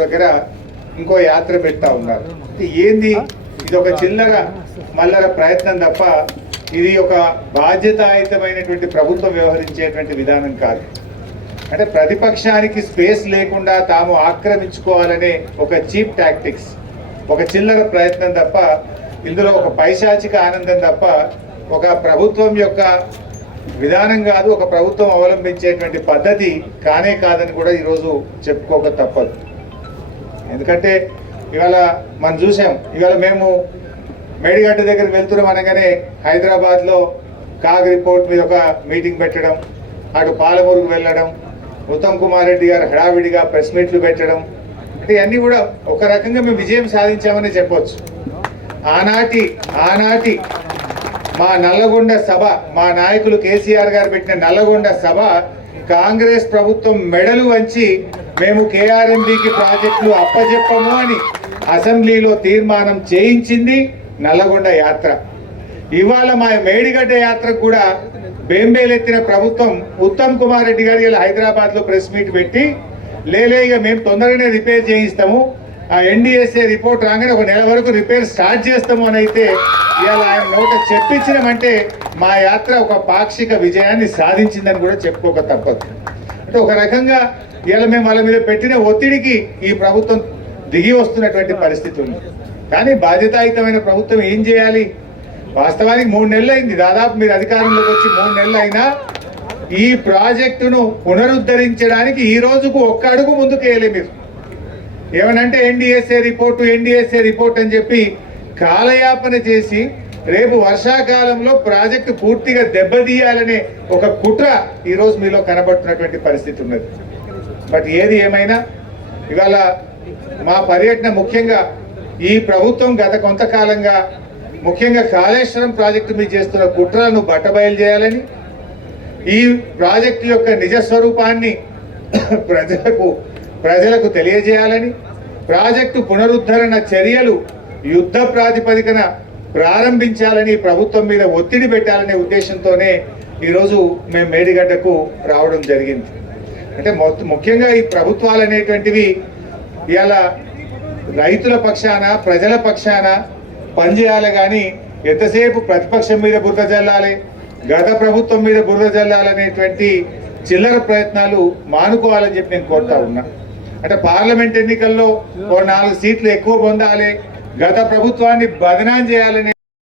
దగ్గర ఇంకో యాత్ర పెడతా ఉన్నారు. ఏంది ఇది? ఒక చిల్లర మల్లర ప్రయత్నం తప్ప ఇది ఒక బాధ్యతాయుతమైనటువంటి ప్రభుత్వం వ్యవహరించేటువంటి విధానం కాదు. అంటే ప్రతిపక్షానికి స్పేస్ లేకుండా తాము ఆక్రమించుకోవాలనే ఒక చీప్ టాక్టిక్స్, ఒక చిల్లర ప్రయత్నం తప్ప ఇందులో ఒక పైశాచిక ఆనందం తప్ప ఒక ప్రభుత్వం యొక్క విధానం కాదు, ఒక ప్రభుత్వం అవలంబించేటువంటి పద్ధతి కానే కాదని కూడా ఈరోజు చెప్పుకోక తప్పదు. ఎందుకంటే ఇవాళ మనం చూసాం, ఇవాళ మేము మేడిగడ్డ దగ్గరికి వెళ్తున్నాం అనగానే హైదరాబాద్లో కాగ్ రిపోర్ట్ మీద ఒక మీటింగ్ పెట్టడం, అటు పాలమూరుకు వెళ్ళడం, ఉత్తమ్ కుమార్ రెడ్డి గారు హడావిడిగా ప్రెస్ మీట్లు పెట్టడం, అంటే ఇవన్నీ కూడా ఒక రకంగా మేము విజయం సాధించామని చెప్పొచ్చు. ఆనాటి మా నల్లగొండ సభ, మా నాయకులు కేసీఆర్ గారు పెట్టిన నల్లగొండ సభ కాంగ్రెస్ ప్రభుత్వం మెడలు వంచి మేము కేఆర్ఎంబీకి ప్రాజెక్టులు అప్పచెప్పము అని అసెంబ్లీలో తీర్మానం చేయించింది నల్లగొండ యాత్ర. ఇవాళ మా మేడిగడ్డ యాత్రకు కూడా బేంబేలెత్తిన ప్రభుత్వం ఉత్తమ్ కుమార్ రెడ్డి గారు ఇలా హైదరాబాద్లో ప్రెస్ మీట్ పెట్టి లేలే ఇక మేము తొందరగానే రిపేర్ చేయిస్తాము, ఆ ఎన్డీఎస్ఏ రిపోర్ట్ రాగానే ఒక నెల వరకు రిపేర్ స్టార్ట్ చేస్తాము అని అయితే ఇవాళ ఆయన నోట చెప్పించినామంటే మా యాత్ర ఒక పాక్షిక విజయాన్ని సాధించిందని కూడా చెప్పుకోక తప్పదు. అంటే ఒక రకంగా ఇవాళ మేము వాళ్ళ మీద పెట్టిన ఒత్తిడికి ఈ ప్రభుత్వం దిగి వస్తున్నటువంటి పరిస్థితి ఉంది. కానీ బాధ్యతాయుతమైన ప్రభుత్వం ఏం చేయాలి? వాస్తవానికి 3 నెలలు అయింది, దాదాపు మీరు అధికారంలోకి వచ్చి 3 నెలలు అయినా ఈ ప్రాజెక్టును పునరుద్ధరించడానికి ఈ రోజుకు ఒక్క అడుగు ముందుకు వేయలే. మీరు ఏమనంటే ఎన్డీఎస్ఏ రిపోర్ట్ అని చెప్పి కాలయాపన చేసి రేపు వర్షాకాలంలో ప్రాజెక్టు పూర్తిగా దెబ్బతీయాలనే ఒక కుట్ర ఈరోజు మీలో కనబడుతున్నటువంటి పరిస్థితి ఉన్నది. బట్ ఏది ఏమైనా ఇవాళ మా పర్యటన ముఖ్యంగా ఈ ప్రభుత్వం గత కొంతకాలంగా ముఖ్యంగా కాళేశ్వరం ప్రాజెక్టు మీద చేస్తున్న కుట్రలను బట్టబయలు చేయాలని, ఈ ప్రాజెక్టు యొక్క నిజస్వరూపాన్ని ప్రజలకు తెలియజేయాలని, ప్రాజెక్టు పునరుద్ధరణ చర్యలు యుద్ధ ప్రాతిపదికన ప్రారంభించాలని ప్రభుత్వం మీద ఒత్తిడి పెట్టాలనే ఉద్దేశంతోనే ఈరోజు మేము మేడిగడ్డకు రావడం జరిగింది. అంటే ముఖ్యంగా ఈ ప్రభుత్వాలు అనేటువంటివి ఇవాళ రైతుల పక్షాన ప్రజల పక్షాన పనిచేయాలి, కానీ ఎంతసేపు ప్రతిపక్షం మీద బురద జల్లాలి, గత ప్రభుత్వం మీద బురద జల్లాలనేటువంటి చిల్లర ప్రయత్నాలు మానుకోవాలని చెప్పి నేను కోరుతా ఉన్నా. అంటే పార్లమెంట్ ఎన్నికల్లో 4 సీట్లు ఎక్కువ పొందాలి, గత ప్రభుత్వాన్ని బదనాం చేయాలని